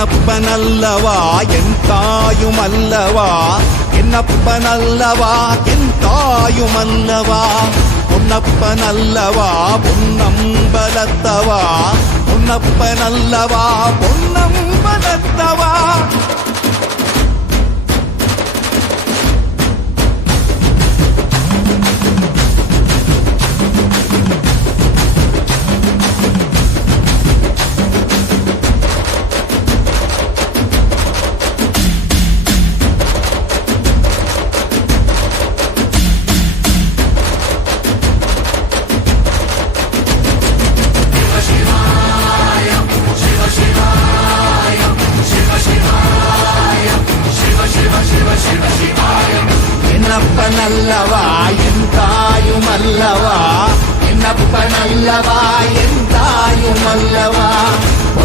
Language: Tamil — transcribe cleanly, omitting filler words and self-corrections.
என்னப்பனல்லவா என் தாயுமல்லவா, என்னப்பனல்லவா என் தாயுமல்லவா, பொன்னப்பனல்லவா பொன்னம்பலத்தவா, பொன்னப்பனல்லவா பொன்னம்பலத்தவா. என்னப்பனல்லவா என் தாயுமல்லவா, என்னப்பனல்லவா என் தாயுமல்லவா.